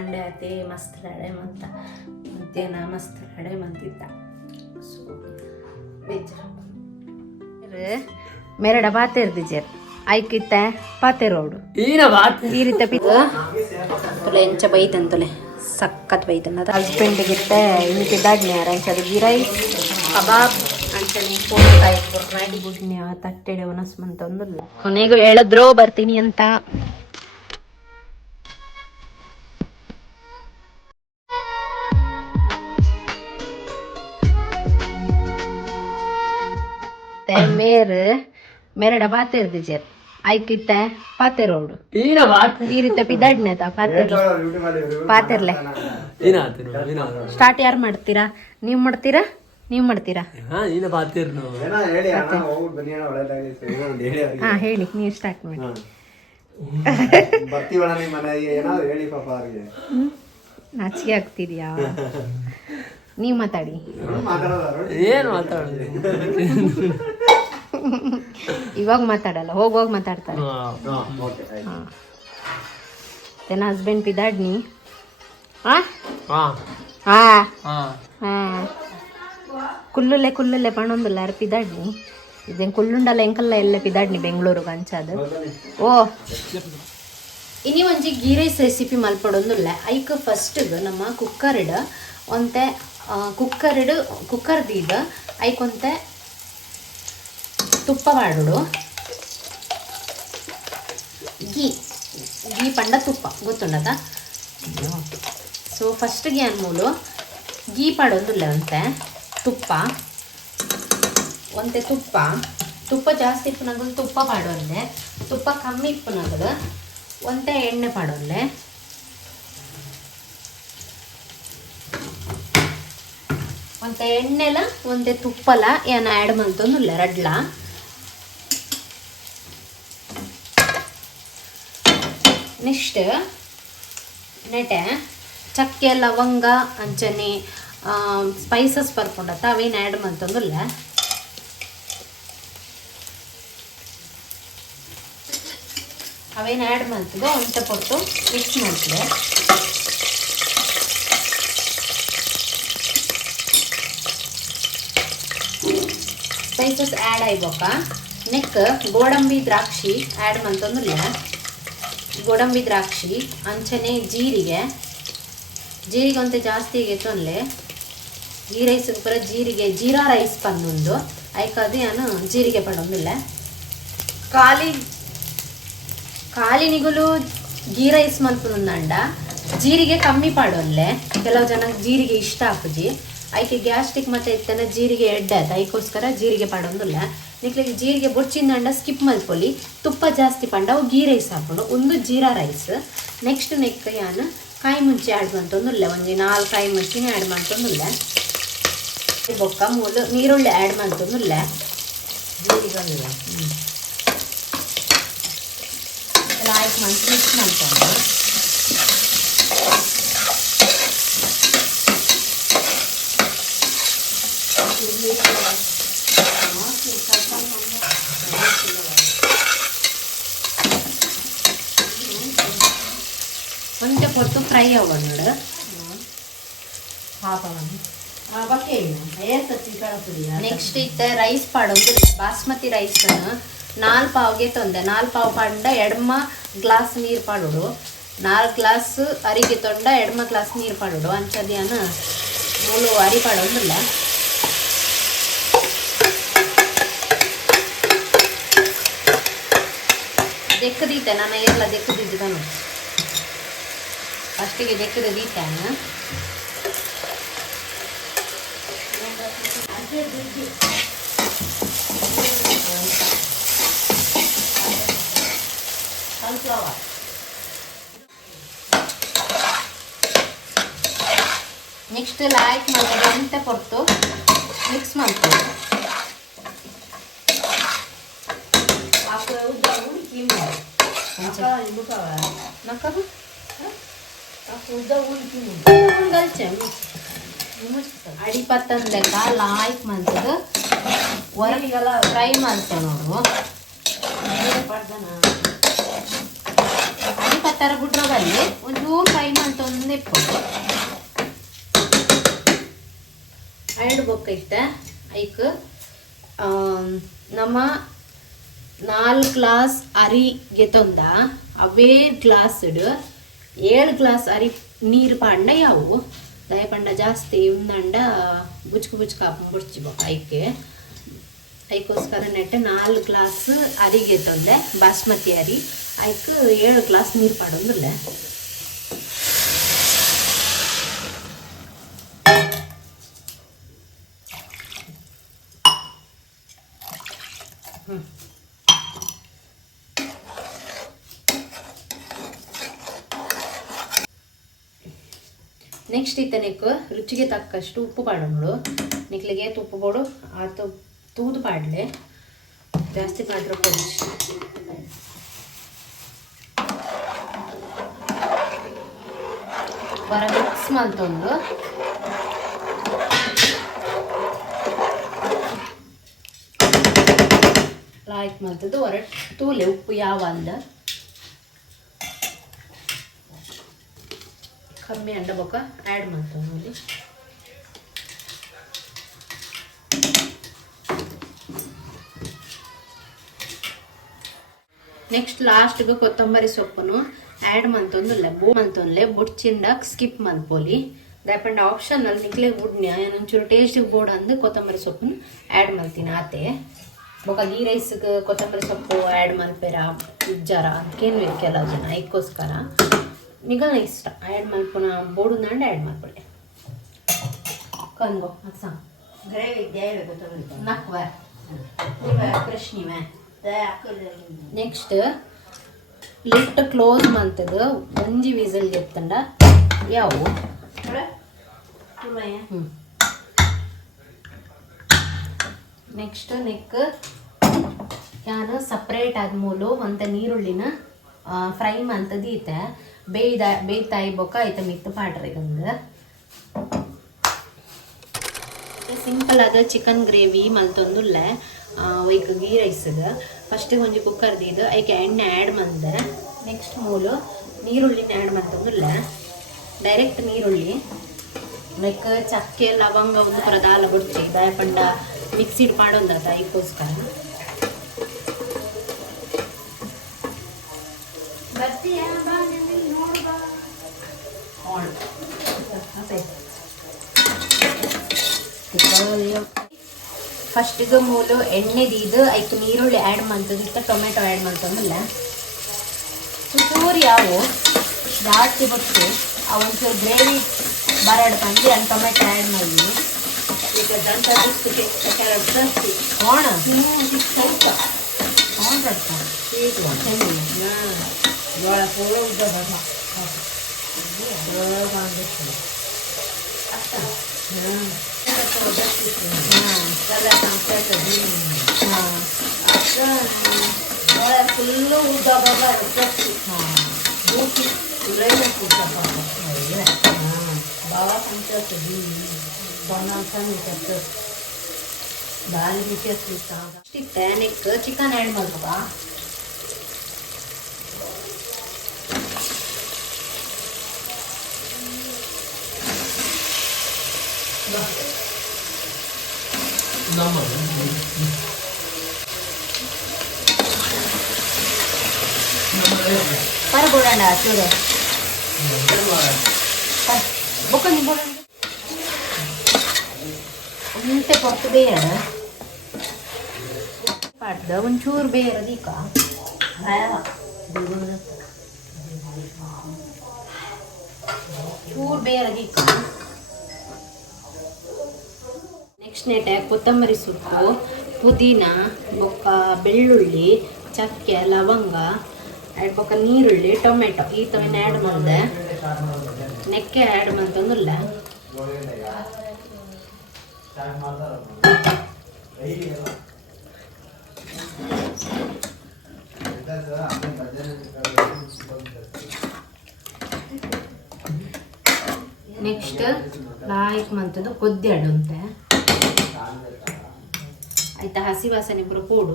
Sunday ಆತೆ ಮಸ್ತ್ ಲಾಡೆ ಮಂತ ಮಧ್ಯಾಹ್ನ ಮಸ್ತ್ ಲಾಡೆ ಮಂತಿದ್ದ ಸೊ ಬೇಜಾರು मेरे बातेर दीजिए ऐकित पाते रोड ಈ ರೀತಿ ತುಲೆ ಎಂಚ ಬೈತಂತುಲೆ ಸಖತ್ ಬೈತನ ಹಸ್ಬೆಂಡ್ ಗಿತ್ತೆ ಇನ್ನಿತಿ ದಾಡ್ನೆ ಅಂಚದು ಗಿರೈ ಕಬಾಬ್ ಅಂಚನೆ ಕೋಟಕಾಯಿ ಮಾಡಿ ಗುಡ್ನೆ ತಟ್ಟೆಡೆ ಒನಸ್ಮಂತ ಒಂದಿಲ್ಲ ಕೊನೆಗೂ ಹೇಳಿದ್ರು ಬರ್ತೀನಿ ಅಂತ मेरे बातेर दीजिए ऐकित पाते रोड ಈ ರೀತಿ ಪಿದಾಡ್ನೆ ಪಾತೆರ್ಲೆ ಸ್ಟಾರ್ಟ್ ಯಾರು ಮಾಡ್ತೀರಾ ನೀವು ಮಾಡ್ತೀರಾ ಹಾ ಹೇಳಿ ನೀವು ಸ್ಟಾರ್ಟ್ ಮಾಡಿ ನಾಚಿಕೆ ಆಗ್ತಿದ್ಯಾ ನೀವು ಮಾತಾಡಿ ಏನು ಮಾತಾಡೋದು ಇವಾಗ ಮಾತಾಡಲ್ಲ ಹೋಗುವಾಗ ಮಾತಾಡ್ತಾರೆ तेना हस्बैंड पिदाडनी ಕುಲ್ಲುಲ್ಲೆ ಪಣೊಂದುಲ್ಲ ಯಾರು ಪಿದಾಡ್ನಿ ಇದೇನು ಕುಲ್ಲುಂಡಲ್ಲ ಎಂಕಲ್ಲ ಎಲ್ಲ ಪಿದಾಡ್ನಿ ಬೆಂಗಳೂರಿಗೆ ಅಂಚದು ಓ ಇನಿ ಒಂಜಿ ಗೀ ರೈಸ್ ರೆಸಿಪಿ ಮಲ್ಪಡೊಂದುಲ್ಲ ಐಕ್ ಫಸ್ಟ್ ನಮ್ಮ ಕುಕ್ಕರ್ಡ್ ಒಂತೆ ಕುಕ್ಕರ್ದೀದ ಐಕೊಂತೆ ತುಪ್ಪ ಮಾಡೋಡು ಗೀ ಪಂಡ ತುಪ್ಪ ಗೊತ್ತುಂಡದ ಸೊ ಫಸ್ಟ್ಗೆ ಅನ್ಮೂಲು ಗೀ ಪಾಡೊಂದುಲ್ಲ ಒಂತೆ ತುಪ್ಪ ಜಾಸ್ತಿ ಇಪ್ಪುನಾಗಲು ತುಪ್ಪ ಪಾಡೊಲ್ಲೆ ತುಪ್ಪ ಕಮ್ಮಿ ಇಪ್ಪುನಾಗಲು ಒಂತೆ ಎಣ್ಣೆ ಪಾಡೊಲ್ಲೆ ಒಂತೆ ಎಣ್ಣೆಲ ಒಂತೆ ತುಪ್ಪಲ ಏನ ಆ್ಯಡ್ ಮಂತೊಂದುಲ್ಲ ರಡ್ಲ ನೆಕ್ಸ್ಟ್ ನೆಟೆ ಚಕ್ಕೆ ಲವಂಗ ಅಂಚನೆ ಸ್ಪೈಸಸ್ ಬರ್ಕೊಂಡತ್ತ ಅವೇನು ಆ್ಯಡ್ ಮಂತೊಂದುಲ್ಲ ಅವೇನು ಆ್ಯಡ್ ಮಾಡ್ತದೆ ಒಂಟ ಪೊಟ್ಟು ಮಿಕ್ಸ್ ಮಾಡ್ತದೆ ಸ್ಪೈಸಸ್ ಆ್ಯಡ್ ಆಯ್ಬೇಕಾ ನೆಕ್ ಗೋಡಂಬಿ ದ್ರಾಕ್ಷಿ ಆ್ಯಡ್ ಮಂತೊಂದುಲ್ಲ ಗೋಡಂಬಿ ದ್ರಾಕ್ಷಿ ಅಂಚನೆ ಜೀರಿಗೆ ಒಂತೆ ಜಾಸ್ತಿ ಆಗೈತೊನ್ಲೆ ಗೀ ರೈಸ್ ಪೂರ ಜೀರಾ ರೈಸ್ ಪಂದೊಂದು ಐಕದು ನಾನು ಜೀರಿಗೆ ಪಡೊಂದಿಲ್ಲ ಕಾಲಿನಿಗುಲು ಗೀ ರೈಸ್ ಮಲ್ಪುನಂಡ ಜೀರಿಗೆ ಕಮ್ಮಿ ಪಾಡೊಲ್ಲೆ ಕೆಲವು ಜನಕ್ಕೆ ಜೀರಿಗೆ ಇಷ್ಟ ಆಪುಜಿ ಐಕೆ ಗ್ಯಾಸ್ಟ್ರಿಕ್ ಮತ್ತೆ ಇತ್ತನ ಜೀರಿಗೆ ಎಡ್ಡಾಯ್ತು ಐಕೋಸ್ಕರ ಜೀರಿಗೆ ಪಾಡೊಂದಿಲ್ಲ ನಿಕ್ಲಿಗೆ ಜೀರಿಗೆ ಬೊಚ್ಚಿಂದಂಡ ಸ್ಕಿಪ್ ಮಲ್ಪೊಲಿ ತುಪ್ಪ ಜಾಸ್ತಿ ಪಂಡ ಅವು ಗೀ ರೈಸ್ ಹಾಕೊಂಡು ಒಂದು ಜೀರಾ ರೈಸ್ ನೆಕ್ಸ್ಟ್ ನಾನು ಕಾಯಿ ಮುಂಚೆ ಆ್ಯಡ್ ಮಾಡ್ತೊಂದಿಲ್ಲ ಒಂದು 4 ಕಾಯಿ ಮುಂಚೆನೇ ಆ್ಯಡ್ ಮಾಡ್ತೊಂದಿಲ್ಲ ಬೊಕ್ಕ ಮೂಲು ನೀರುಳ್ಳಿ ಆ್ಯಡ್ ಮಾಡ್ತೊಂದಿಲ್ಲ ಜೀರಿಗೆ ಎಲ್ಲ ಆಯ್ತು ಮಂಚೆ ಮಿಕ್ಸ್ ಮಾಡ್ಕೊಂಡು ಒಂಚ ಪೊಟ್ಟು ಫ್ರೈ ಆಗೋಣ ನೆಕ್ಸ್ಟ್ ಇತ್ತೆ ರೈಸ್ ಪಾಡೋದು ಬಾಸ್ಮತಿ ರೈಸ್ 4 ಪಾವ್ಗೆ ತೊಂದೆ 4 ಪಾವ್ ಪಂಡ ಎಡ್ಮ ಗ್ಲಾಸ್ ನೀರು ಪಾಡೋಡು 4 ಗ್ಲಾಸ್ ಅರಿಗೆ ತೊಂಡ ಎಡ್ಮ ಗ್ಲಾಸ್ ನೀರು ಪಾಡೋಡು ಅಂಚದಿಯನ ಮೂಲು ಅರಿ ಪಾಡೋದಿಲ್ಲ ದೆಕ್ಕದೀತೆ ನಾನು ಎಲ್ಲ ದೆಕ್ಕದಿದ್ದಾನು ಫಸ್ಟಿಗೆ ದೆಕ್ಕದೀತಾನ ಸನ್ಫ್ಲವರ್ ನೆಕ್ಸ್ಟ್ ಲೈಕ್ ಮಾಡಿ ಅಂತ ಕೊಟ್ಟು ಮಿಕ್ಸ್ ಮಾಡ್ಕೊಳ್ಳಿ ಅಡಿಪತ್ತಂದೆಲ್ಲ ಲಾಯ್ಕ್ ಮಾಡ್ತದೆ ಹೊರಗೆಲ್ಲ ಫ್ರೈ ಮಾಡ್ತೇವೆ ನೋಡು ಅಡಿಪತ್ತ ತರ ಬಿಟ್ರದಲ್ಲಿ ಒಂಚೂರು ಫ್ರೈ ಮಾಡ್ತೊಂದು ಇಪ್ಪತ್ತು ಎರಡು ಬೊಕ್ಕೈತೆ ಐಕ್ ನಮ್ಮ 4 ಗ್ಲಾಸ್ ಅರಿಗೆ ತೊಂದ ಅವೇ ಗ್ಲಾಸ್ 7 ಗ್ಲಾಸ್ ಅರಿ ನೀರು ಪಾಂಡ ಯಾವು ದಯಪಂಡ ಜಾಸ್ತಿ ಉಂದಂಡ ಬುಚ್ಕು ಬುಡ್ಚಿ ಐಕೆ ಐಕೋಸ್ಕರ ನೆಟ್ಟೆ 4 ಗ್ಲಾಸ್ ಅರಿಗೆ ತೊಂದೆ ಬಾಸ್ಮತಿ ಅರಿ ಐಕ್ 7 ಗ್ಲಾಸ್ ನೀರು ಪಾಡೊಂದುಲ್ಲ ನೆಕ್ಸ್ಟ್ ಇತ್ತನೆಕ್ ರುಚಿಗೆ ತಕ್ಕಷ್ಟು ಉಪ್ಪು ಪಾಡೋಳು ನಿಕ್ಲಿಗೆ ಉಪ್ಪು ಬೋಡು ಆತು ತೂದು ಪಾಡ್ಲೆ ಜಾಸ್ತಿ ಪಾಡ್ರೆ ಕೊಡಿ ಬರ ಮಿಕ್ಸ್ ಮಾಡ್ತೊಂದು ಲಾಯ್ಕ್ ಮಾಡ್ತದ್ದು ಹೊರ ತೂಲೆ ಉಪ್ಪು ಯಾವ ಅಂದ ಕಮ್ಮಿ ಅಂಡ ಬೊಕ್ಕ ಆ್ಯಡ್ ಮಾಡ್ತೇವೆ ನೋಡಿ ನೆಕ್ಸ್ಟ್ ಲಾಸ್ಟ್ಗೆ ಕೊತ್ತಂಬರಿ ಸೊಪ್ಪನ್ನು ಆ್ಯಡ್ ಮಂತೊಂದುಲ್ಲೆ ಬುಡ್ಚಿಂಡ ಸ್ಕಿಪ್ ಮಂತ್ಪೋಲಿ ದಯಪಂಡ ಆಪ್ಷನಲ್ ನಿಕ್ಲೆ ಬುಡ್ನ್ಯ ಒಂಚೂರು ಟೇಸ್ಟಿಗೆ ಬೋರ್ಡ್ ಅಂದು ಕೊತ್ತಂಬರಿ ಸೊಪ್ಪನ್ನು ಆ್ಯಡ್ ಮಾಡ್ತೀನಿ ಆತೆ ಬೊಕ್ಕ ಗೀ ರೈಸ್ಗೆ ಕೊತ್ತಂಬರಿ ಸೊಪ್ಪು ಆ್ಯಡ್ ಮಲ್ಪೆರ ಉಜ್ಜಾರ ಅದಕ್ಕೇನು ಬೇಕೆಲ್ಲ ಜನ ಅದಕ್ಕೋಸ್ಕರ ನಿಗಲ್ನ ಇಷ್ಟ ಆ್ಯಡ್ ಮಲ್ಪುನ ಬೋರ್ಡು ನಂಡು ಆ್ಯಡ್ ಮಾಡ್ಕೊಳ್ಳಿ ಕಂದು ಅದು ಸಾಂಗ್ ನಕ್ವ ಕೃಷ್ಣಿವೆ ನೆಕ್ಸ್ಟ್ ಲಿಫ್ಟ್ ಕ್ಲೋಸ್ ಮಾಡ್ತದ ಒಂಜಿ ವಿಸಲ್ ಎತ್ತಂಡ ಯಾವು ನೆಕ್ಸ್ಟ್ ನೆಕ್ ಯಾನು ಸಪ್ರೇಟ್ ಆದ್ಮೂಲು ಒಂದು ನೀರುಳ್ಳಿನ ಫ್ರೈ ಮಾಡ್ತದ ಈತೆ ಬೇಯ್ತಾಯಿ ಬೊಕ್ಕ ಐತೆ ಮಿತ್ತು ಪಾಡ್ರಿಗಂದು ಸಿಂಪಲ್ ಆದ ಚಿಕನ್ ಗ್ರೇವಿ ಮಲ್ತೊಂದುಲ್ಲ ಒಯ್ಕ ಗೀ ರೈಸ್ಗೆ ಫಸ್ಟಿಗೆ ಒಂಜಿ ಕುಕ್ಕರ್ದಿದ್ದು ಐಕೆ ಎಣ್ಣೆ ಆ್ಯಡ್ ಮಾಡಿದೆ ನೆಕ್ಸ್ಟ್ ಮೂಲು ನೀರುಳ್ಳಿನ ಆ್ಯಡ್ ಮಾಡ್ತಂದುಲ್ಲ ಡೈರೆಕ್ಟ್ ನೀರುಳ್ಳಿ ನೆಕ್ ಚಕ್ಕೆ ಲವಂಗ ಒಂದು ಪ್ರದಾಲ ಬಿಡ್ತಿ ದಯಪಂಡ ಮಿಕ್ಸಿಡ್ ಮಾಡೋಂದದ ಅದಕ್ಕೋಸ್ಕರ ಫಸ್ಟಿಗೆ ಮೂಲು ಎಣ್ಣೆದಿದ್ದು ಐಕ್ ನೀರುಳ್ಳಿ ಆ್ಯಡ್ ಮಾಡ್ತದಿತ್ತ ಟೊಮೆಟೊ ಆ್ಯಡ್ ಮಾಡ್ತಂದಿಲ್ಲ ಚೂರು ಯಾವು ಜಾಸ್ತಿ ಬಟ್ಟು ಒಂಚೂರು ಗ್ರೇವಿ ಬರಾಡ್ ಬಂದು ಅಲ್ಲಿ ಟೊಮೆಟೊ ಆ್ಯಡ್ ಮಾಡಿ ಈಗ ದಂಟ ಕೋಣ ಜೋಳ ಪೂರ ಉದ್ದ ಬರ ಅಷ್ಟ ಫುಲ್ಲು ಉದ್ದ ಬಾಳ ಸಂಚ ಬಾರಿ ರುಚಿ ಅಷ್ಟಿತ್ತೆ ನೆಕ್ ಚಿಕನ್ ಆ್ಯಡ್ ಮಾಡ್ಬೇಕಾ పరబోడండి చూడు బొక్కని బోడండి ఉంటే పొట్టు ಬೇಯದ ಪಾಡ್ದ ಒಂಚೂರು ಬೇಯರದೀಕ ಚೂರು ಬೇಯರದೀಕ ನೆಕ್ಸ್ಟ್ ನೆಟ್ಟೆ ಕೊತ್ತಂಬರಿ ಸೊಪ್ಪು ಪುದೀನ ಬೊಕ್ಕ ಬೆಳ್ಳುಳ್ಳಿ ಚಕ್ಕೆ ಲವಂಗ ಆ್ಯಡ್ ಬೊಕ್ಕ ನೀರುಳ್ಳಿ ಟೊಮೆಟೊ ಈ ತವನ್ನ ಆ್ಯಡ್ ಮಾಡಿದೆ ನೆಕ್ಕೆ ಆ್ಯಡ್ ಮಾಡ್ತಂದಿಲ್ಲ ನೆಕ್ಸ್ಟ್ ಲಾಯ್ಕ್ ಮಂತದ್ದು ಕೊದ್ದಿ ಅಂತೆ ಆಯ್ತಾ ಹಸಿ ವಾಸನೆ ಪೂರ ಪೋಡು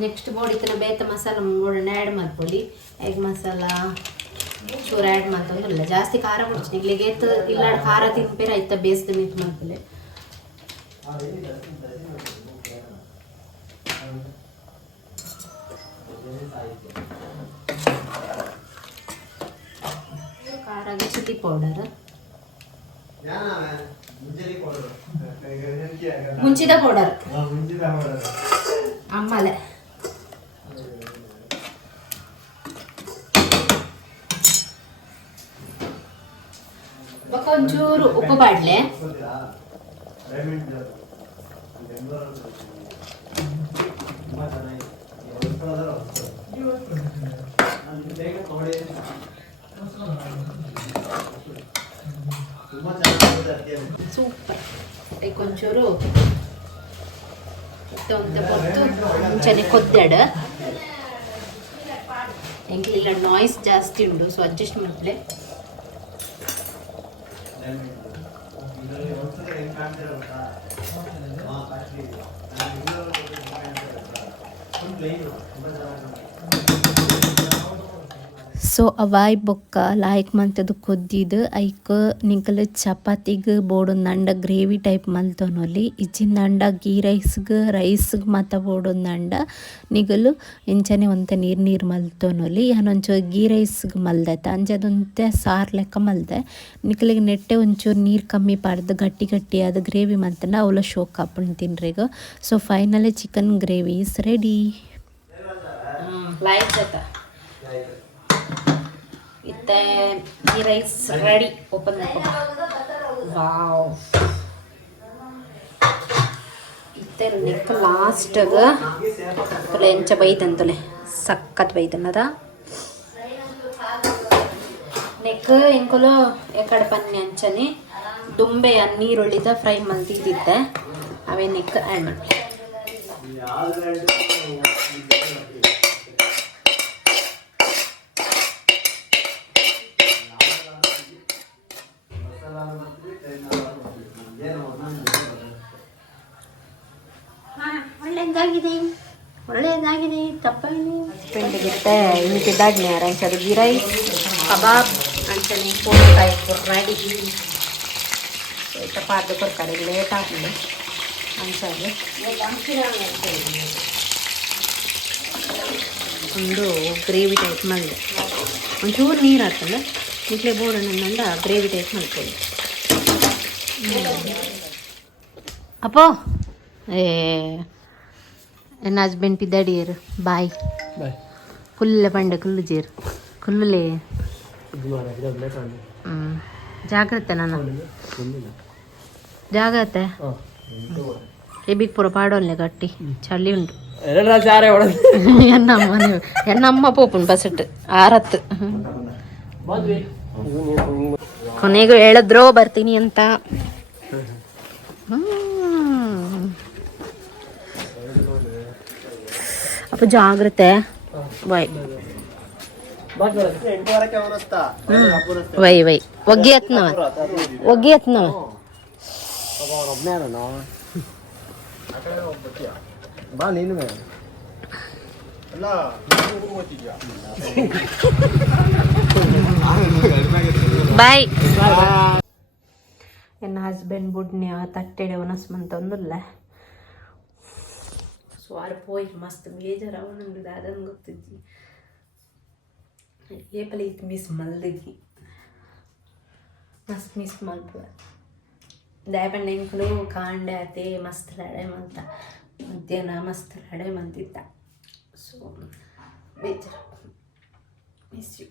ನೆಕ್ಸ್ಟ್ ಬೋಡಿತ್ತಿನ ಬೇತ ಮಸಾಲ ಬೋಡನ್ನ ಆ್ಯಡ್ ಮಾಡ್ಕೊಳ್ಳಿ. ಎಗ್ ಮಸಾಲ ಚೂರು ಆ್ಯಡ್ ಮಾಡ್ತಂದಿಲ್ಲ, ಜಾಸ್ತಿ ಖಾರ ಬಿಡ್ತೀನಿ ಇಲ್ಲಿಗೆ ಇಲ್ಲ ಖಾರ ತಿನ್ಪೇರ ಆಯ್ತಾ ಬೇಯಿಸ್ದು ಮಿತ್ ಮಾಡ್ಕೊಳ್ಳಿ. ಖಾರಾಗೆ ಚಿಲ್ಲಿ ಪೌಡರ್, ಮುಂಚಿದ ಪೌಡರ್ ಆಮೇಲೆ ಒಂಚೂರು ಉಪ್ಪು ಬಾಡ್ಲೆ, ಸೂಪರ್. ಒಂಚೂರು ಮುಂಚೆನೆ ಕೊದ್ದಾಡ ಎಂಕ್ಲೆ ಇಲ್ಲ ನಾಯ್ಸ್ ಜಾಸ್ತಿ ಉಂಟು, ಸೊ ಅಡ್ಜಸ್ಟ್ ಮಾಡ್ಲೆ. ಸೊ ಅವಾಯ್ ಬೊಕ್ಕ ಲಾಯ್ಕ್ ಮಲ್ತದು ಕೊದ್ದಿದ್ದು ಐಕ್ ನಿಕಲು ಚಪಾತಿಗೆ ಬೋಡೊಂದಂಡ ಗ್ರೇವಿ ಟೈಪ್ ಮಲ್ತೊನೊಲಿ, ಇಚ್ಚಿಂದಂಡ ಗೀ ರೈಸ್ಗೆ ಮಾತ ಬೋಡೊಂದಂಡ ನಿಗಲು ಇಂಚನೆ ಒಂತೆ ನೀರು ಮಲ್ತೊನೊಲಿ. ಯಾನೊಂಚೂರು ಗೀ ರೈಸ್ಗೆ ಮಲ್ದೆತ ಅಂಚದೊಂತೆ ಸಾರು ಲೆಕ್ಕ ಮಲ್ದೆ ನಿಕಲಿಗೆ ನೆಟ್ಟೆ ಒಂಚೂರು ನೀರು ಕಮ್ಮಿ ಪಾಡ್ದು ಗಟ್ಟಿ ಆದ ಗ್ರೇವಿ ಮಲ್ತಂಡ ಅವಳ ಶೋಕ್ ಹಾಕೊಂಡು ತಿನ್ರಿಗ. So finally chicken gravy is ready. ಇತ್ತೆ ಈ ರೈಸ್ ರೆಡಿ. Open wow. ಇತ್ತೆ ನೆಕ್ ಲಾಸ್ಟ್ಗೆ ತೊಲೆ ಎಂಚ ಬೈತಂತೊಲೆ ಸಖತ್ ಬೈತನದ ನೆಕ್ ಎಂಕೊಲು ಎಕಡೆ ಪನ್ನೆ ಅಂಚನೆ ದುಂಬೆಯ ನೀರುಳ್ಳಿದ ಫ್ರೈ ಮಲ್ತಿದ್ದಿದ್ದೆ ಅವೇ ನೆಕ್ ಆ್ಯಡ್ ಮಾಡಿ. ಒಳ್ಳೆಯದಾಗಿದೆ ತಪ್ಪೇನು ಪಿಂಡಿಗಿತ್ತೆ ಇನ್ನಿದ್ದಾಗ್ನೆ ರೈಸ್ ಅದು ಗೀ ರೈಸ್ ಕಬಾಬ್ ಅಂಚನೆ ಫೋಟೋ ಟೈಪ್ ರೆಡಿ. ಚಪಾತಿ ಕೊಡ್ತಾರೆ ಲೇಟ್ ಆಗ್ತದೆ ಅಂಚಲ್ಲಿ ಒಂದು ಗ್ರೇವಿ ಟೈಪ್ ಮಾಡಿದೆ. ಒಂಚೂರು ನೀರು ಹಾಕಲ್ಲ ಇಟ್ಲೆ ಬೋಡಣ್ಣಂದ ಗ್ರೇವಿ ಟೈಪ್ ಮಾಡ್ಕೊಳ್ಳಿ. ಅಪ್ಪೋ ಎನ್ನ ಹಸ್ಬೆಂಡ್ ಪಿದ್ದಾಡಿಯರು ಬಾಯ್ ಕುಲ್ಲ ಪಂಡ ಕುಲ್ಲು ಜೇರು ಕುಲ್ಲುಲೇ ಜಾಗ್ರತೆ ನಾನು ಜಾಗ್ರತೆ ಎಬಿಗ್ ಪೂರ ಪಾಡೋಲ್ಲೆ ಗಟ್ಟಿ ಚಳಿ ಉಂಟು. ಎನ್ನಮ್ಮ ಪೋಪುನ್ ಬಸಟ್ ಆರತ್ತು ಕೊನೆಗೂ ಹೇಳಿದ್ರೋ ಬರ್ತೀನಿ ಅಂತ. ಅಪ್ಪ ಜಾಗ್ರತೆ ಬಾಯ್ ವೈ ಒಗ್ಗಿ ಎತ್ನವ ಬಾಯ್. ಎನ್ನ ಹಸ್ಬೆಂಡ್ ಬುಡ್ನ್ಯ ತಟ್ಟೆಡೆ ಒನಸ್ಮಂತಂದುಲ್ಲ ಸ್ವಾರ ಪೋಯ್ ಮಸ್ತ್ ಬೇಜಾರು ಅವನಂದು ಅದನ್ನು ಗೊತ್ತಿದ್ದಿ ಏಪಲಿ ಇತ್ತು ಮಿಸ್ ಮಲ್ದಿದ್ದಿ ಮಸ್ತ್ ಮಿಸ್ ಮಲ್ಪುವ ದಯಪಂಡ ಎಂಕಲು ಕಾಂಡೆ ಆತೆ ಮಸ್ತ್ ಲಡೆ ಮಂತ ಮಧ್ಯಾಹ್ನ ಮಸ್ತ್ ಲಡೆ ಮಂತಿದ್ದ. ಸೊ ಬೇಜಾರು ಮಿಸ್ ಯು.